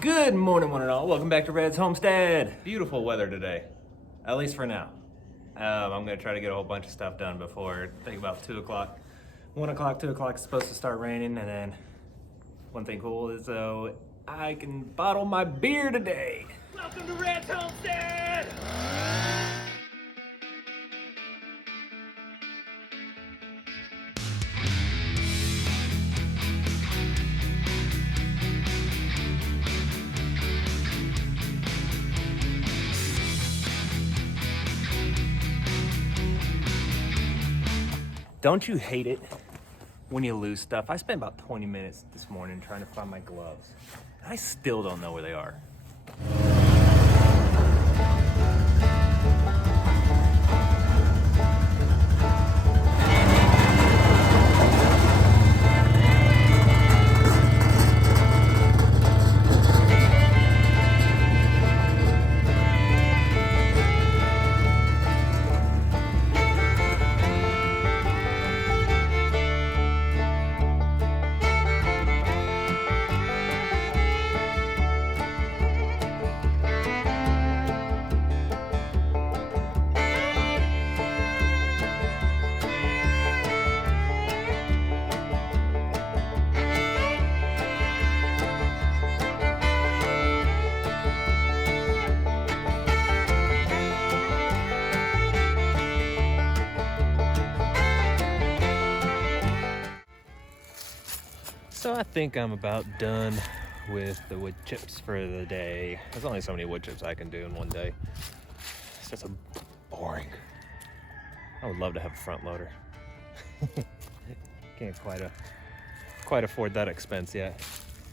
Good morning, one and all. Welcome back to Red's Homestead. Beautiful weather today, at least for now. I'm gonna try to get a whole bunch of stuff done before, I think about 2 o'clock. 1 o'clock, 2 o'clock is supposed to start raining, and then one thing cool is I can bottle my beer today. Welcome to Red's Homestead! Don't you hate it when you lose stuff? I spent about 20 minutes this morning trying to find my gloves. I still don't know where they are. So I think I'm about done with the wood chips for the day. There's only so many wood chips I can do in one day. It's just boring. I would love to have a front loader. Can't quite afford that expense yet.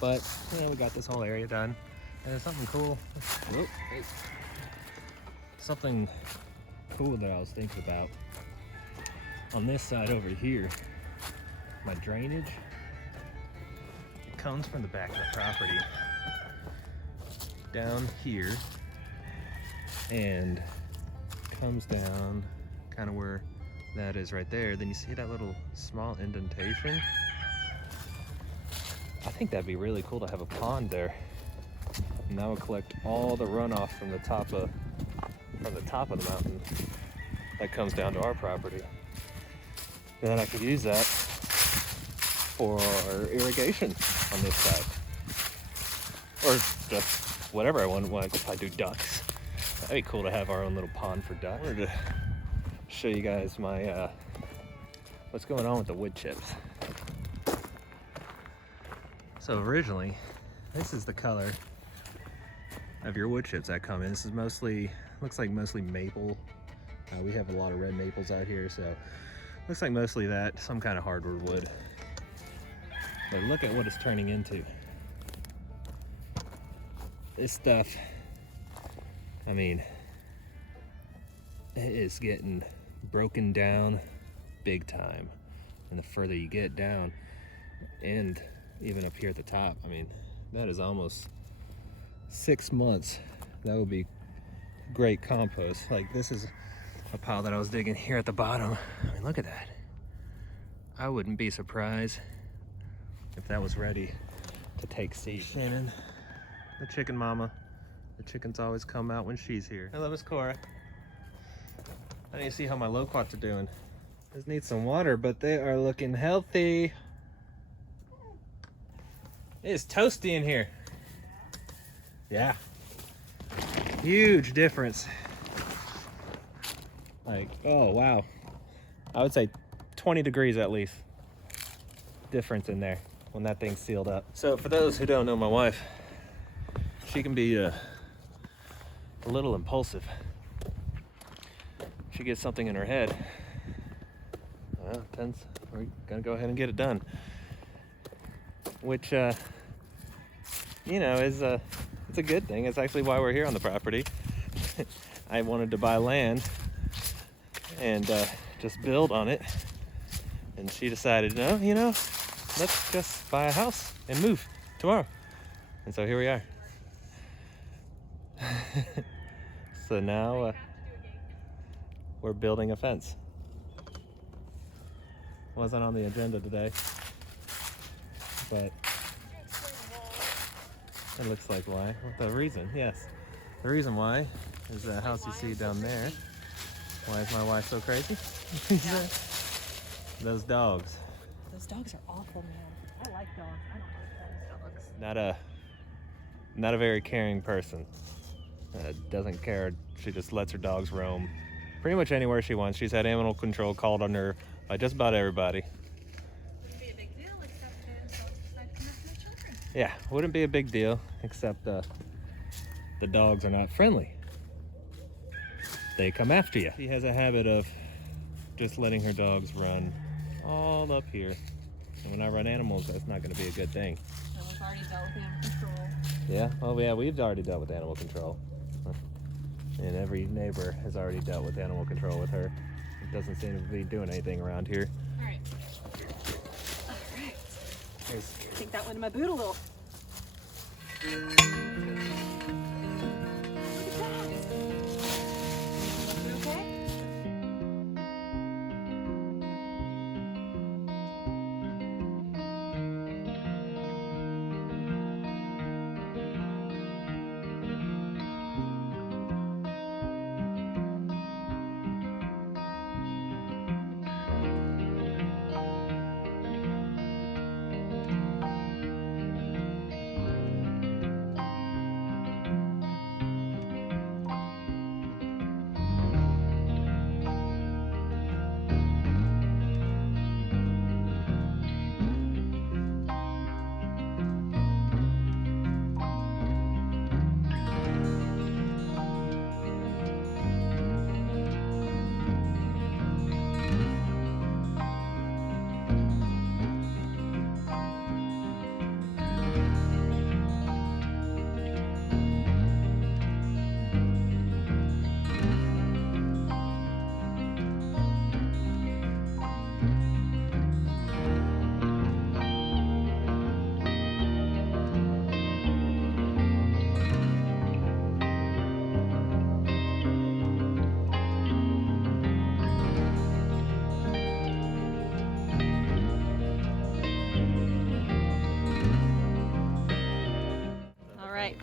But yeah, we got this whole area done. And there's something cool. Whoop, hey. Something cool that I was thinking about. On this side over here, my drainage comes from the back of the property down here and comes down kind of where that is right there. Then you see that little small indentation. I think that'd be really cool to have a pond there, and that would collect all the runoff from the top of the mountain that comes down to our property. And then I could use that for irrigation on this side, or just whatever I want. If I do ducks, that'd be cool to have our own little pond for ducks. I wanted to show you guys my what's going on with the wood chips. So originally, this is the color of your wood chips that come in. This is looks like mostly maple. We have a lot of red maples out here, so looks like mostly that, some kind of hardwood wood. But look at what it's turning into. This stuff, I mean, it is getting broken down big time. And the further you get down, and even up here at the top, I mean, that is almost 6 months. That would be great compost. Like, this is a pile that I was digging here at the bottom. I mean, look at that. I wouldn't be surprised if that was ready to take seed. Shannon, the chicken mama. The chickens always come out when she's here. Hello, Miss Cora. I need to see how my loquats are doing. These need some water, but they are looking healthy. It is toasty in here. Yeah. Huge difference. Like, oh wow. I would say 20 degrees at least difference in there when that thing's sealed up. So for those who don't know my wife, she can be a little impulsive. She gets something in her head, well, we're gonna go ahead and get it done. Which, you know, it's a good thing. It's actually why we're here on the property. I wanted to buy land and just build on it. And she decided, no, you know, let's just buy a house and move tomorrow. And so here we are. So now we're building a fence. Wasn't on the agenda today, but It looks like why. The reason, yes. The reason why is that house you see down there. Why is my wife so crazy? Yeah. Those dogs. Those dogs are awful, man. I like dogs. I don't like those dogs. Not a very caring person. Doesn't care. She just lets her dogs roam pretty much anywhere she wants. She's had animal control called on her by just about everybody. Wouldn't be a big deal except the dogs decide to come after the children. Yeah, wouldn't be a big deal, except the dogs are not friendly. They come after you. She has a habit of just letting her dogs run all up here. And when I run animals, that's not going to be a good thing. So we've already dealt with animal control. Yeah, well, yeah, we've already dealt with animal control. And every neighbor has already dealt with animal control with her. It doesn't seem to be doing anything around here. All right. Take that one in my boot a little. Look at that. You okay?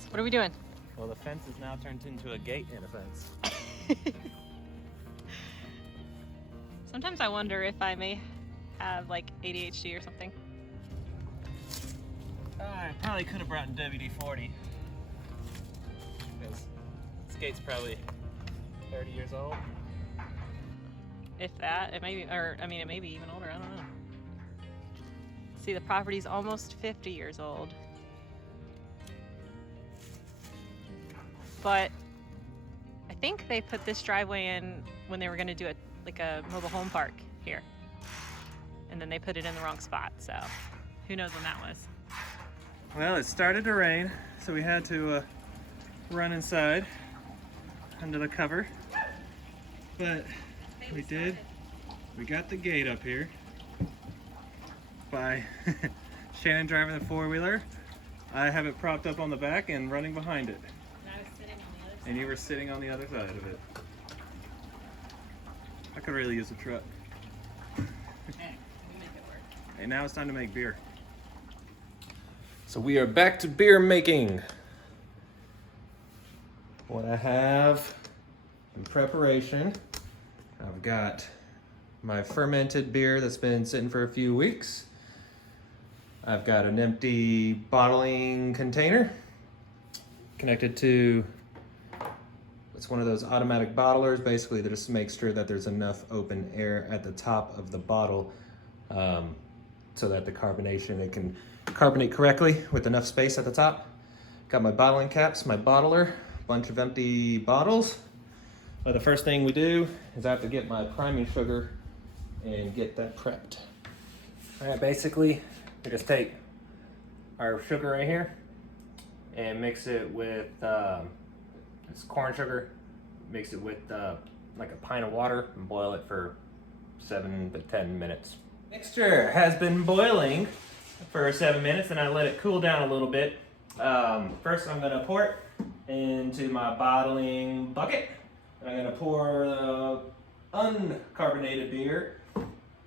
What are we doing? Well, the fence is now turned into a gate and a fence. Sometimes I wonder if I may have like ADHD or something. I probably could have brought in WD-40. Because this gate's probably 30 years old. If that, it may be, or I mean, it may be even older, I don't know. See, the property's almost 50 years old. But I think they put this driveway in when they were gonna do like a mobile home park here. And then they put it in the wrong spot, so who knows when that was. Well, it started to rain, so we had to run inside under the cover. But we did. We got the gate up here by Shannon driving the four-wheeler. I have it propped up on the back and running behind it. And you were sitting on the other side of it. I could really use a truck. Hey, we make it work. And now it's time to make beer. So we are back to beer making. What I have in preparation, I've got my fermented beer that's been sitting for a few weeks. I've got an empty bottling container connected to, it's one of those automatic bottlers, basically that just makes sure that there's enough open air at the top of the bottle so that the carbonation, it can carbonate correctly with enough space at the top. Got my bottling caps, my bottler, a bunch of empty bottles. The first thing we do is I have to get my priming sugar and get that prepped. All right, basically, we just take our sugar right here and mix it with it's corn sugar. Mix it with like a pint of water and boil it for 7 to 10 minutes. Mixture has been boiling for 7 minutes and I let it cool down a little bit. First I'm gonna pour it into my bottling bucket. And I'm gonna pour the uncarbonated beer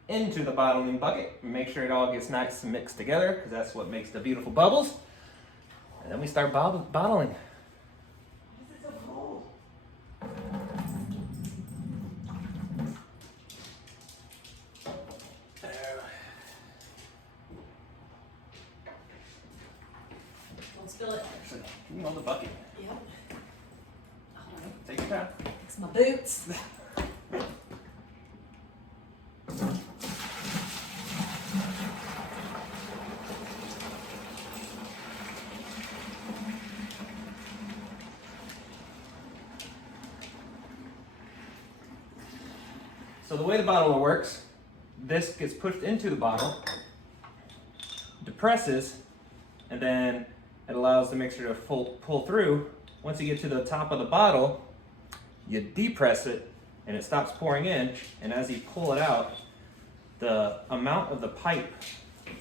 into the bottling bucket and make sure it all gets nice and mixed together because that's what makes the beautiful bubbles. And then we start bottling. Don't spill it. Actually, you hold the bucket. Yep. Take your time. It's my boots. So the way the bottler works, this gets pushed into the bottle, depresses, and then it allows the mixture to pull through. Once you get to the top of the bottle, you depress it and it stops pouring in, and as you pull it out, the amount of the pipe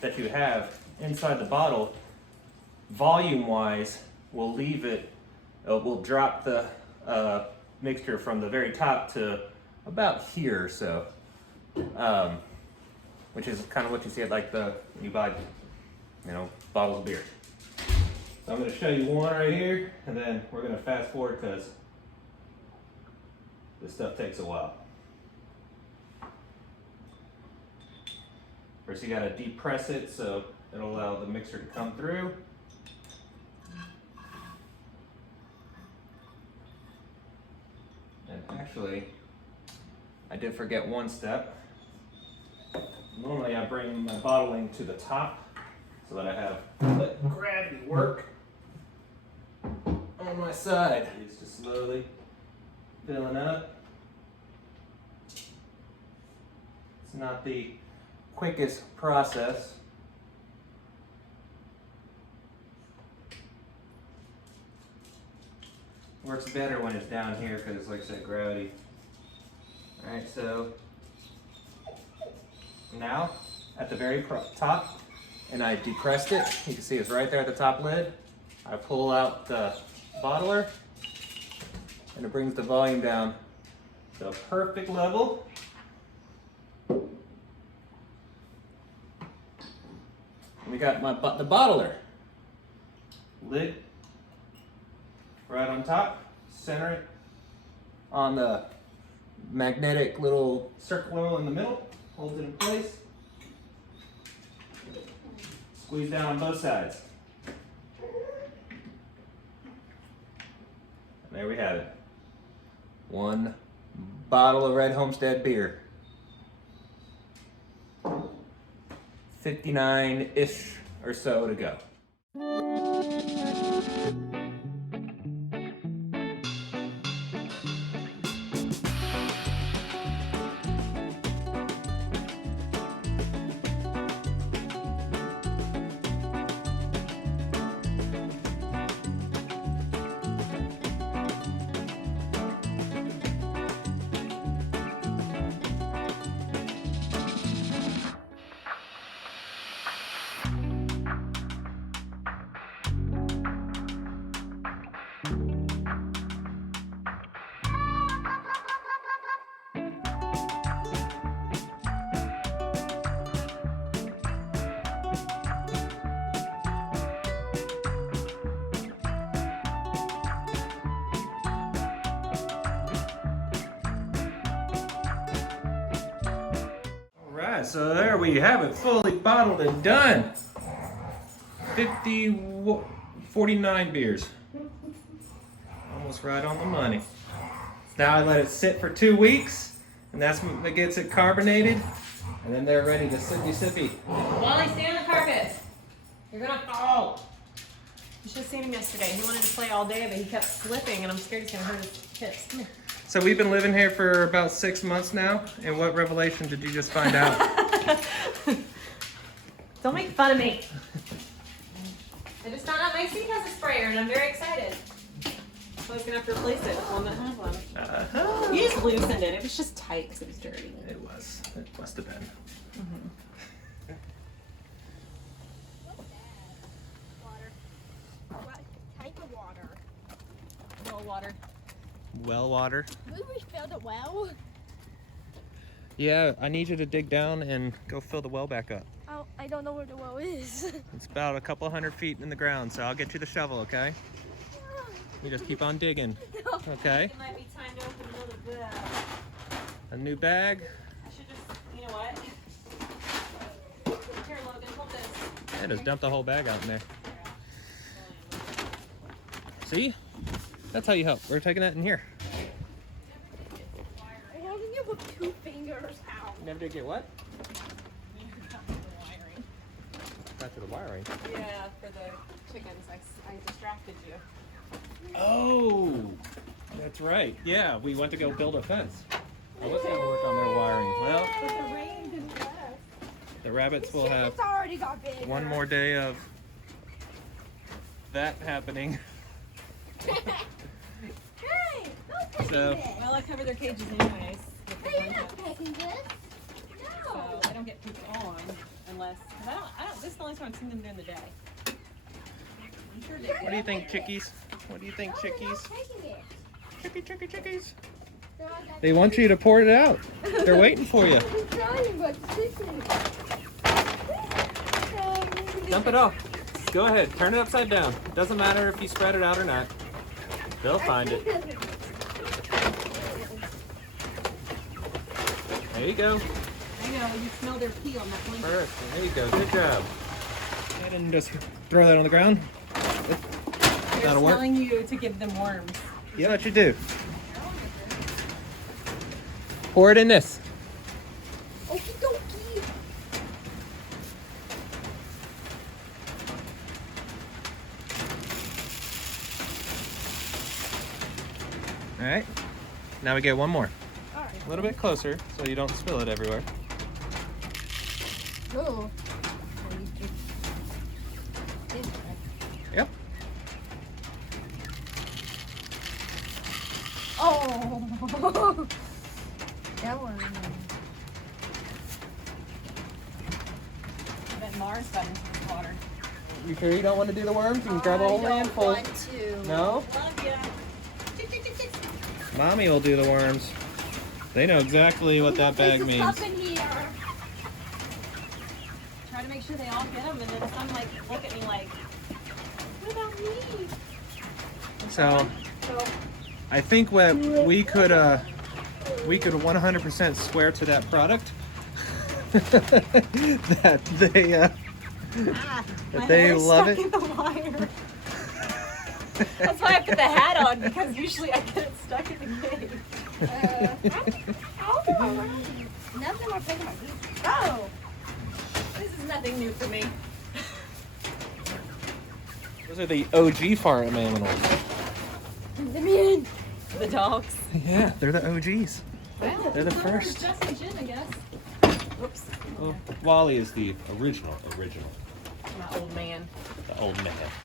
that you have inside the bottle, volume-wise, will leave it, will drop the mixture from the very top to about here or so, which is kind of what you see at like you buy, bottles of beer. So I'm going to show you one right here, and then we're going to fast forward because this stuff takes a while. First you got to depress it so it'll allow the mixture to come through. And actually, I did forget one step. Normally I bring my bottling to the top so that I have let gravity work on my side. It's just slowly filling up. It's not the quickest process. Works better when it's down here because, like I said, gravity. Alright, so now at the very top, and I depressed it. You can see it's right there at the top lid. I pull out the bottler, and it brings the volume down to a perfect level. And we got the bottler. Lid right on top, center it on the magnetic little circle in the middle, holds it in place. Squeeze down on both sides. And there we have it. One bottle of Red Homestead beer. 59-ish or so to go. So there we have it, fully bottled and done. 49 beers. Almost right on the money. Now I let it sit for 2 weeks, and that's when it gets it carbonated, and then they're ready to sippy. Wally, stay on the carpet. You're gonna fall. You should have seen him yesterday. He wanted to play all day, but he kept slipping, and I'm scared he's gonna hurt his hips. Come here. So we've been living here for about 6 months now, and what revelation did you just find out? Don't make fun of me. I just found out my sink has a sprayer, and I'm very excited. So I was gonna have to replace it with one that has one. You just loosened it. It was just tight because it was dirty. It was. It must have been. Mm-hmm. What type of water? Well water. Well water. We refilled it well. Yeah, I need you to dig down and go fill the well back up. I don't know where the well is. It's about a couple hundred feet in the ground, so I'll get you the shovel, okay? You just keep on digging, okay? It might be time to open another bag. A new bag. I should just, you know what? Here, Logan, hold this. Yeah, just dump the whole bag out in there. See? That's how you help. We're taking that in here. Why can you put 2 fingers out? Never did get what? Got to the wiring. Yeah, for the chickens. I distracted you. Oh, that's right. Yeah, we went to go build a fence. I was going to work on their wiring. Well, But the rain didn't let us. the rabbits will have It's already got big. one more day of that happening. Hey, don't pick So- this. Well, I cover their cages anyways. with the Hey, you're not blanket. picking this. So No. I don't get pooped on unless, cause I don't, this is the only time I've seen them during the day. I'm sure they What do you think, chickies? What do you think, No, they're chickies? not taking it. Chickies. They're not that They want you to pour it out. They're waiting for you. I'm trying, but it's taking it. Dump it off. Go ahead. Turn it upside down. Doesn't matter if you spread it out or not. They'll find it. There you go. I know, you smell their pee on that blanket. Perfect. There you go. Good job. Go ahead and just throw that on the ground. They're That'll work. smelling you to give them worms. Yeah, what you do. Pour it in this. Okie dokie. All right. Now we get one more. Alright. A little bit closer so you don't spill it everywhere. Cool. Yep. Oh. That one. I bet Mars got into the water. You sure you don't want to do the worms? You can grab a whole handful. I don't want to. No? Love ya. Mommy will do the worms. They know exactly what that bag There's a means. cup in here. Try to make sure they all get them, and then some like look at me like, what about me? So So I think what we could 100% swear to that product that they my they hair's love stuck it. in the wire. That's why I put the hat on, because usually I get it stuck in the cage. Nothing more picking my teeth. Oh, this is nothing new for me. Those are the OG farm animals. Let me in. The dogs. Yeah, they're the OGs. Well, They're the it's over first. for Jess and Jim, I guess. Whoops. Well, Wally is the original, My old man. the old man.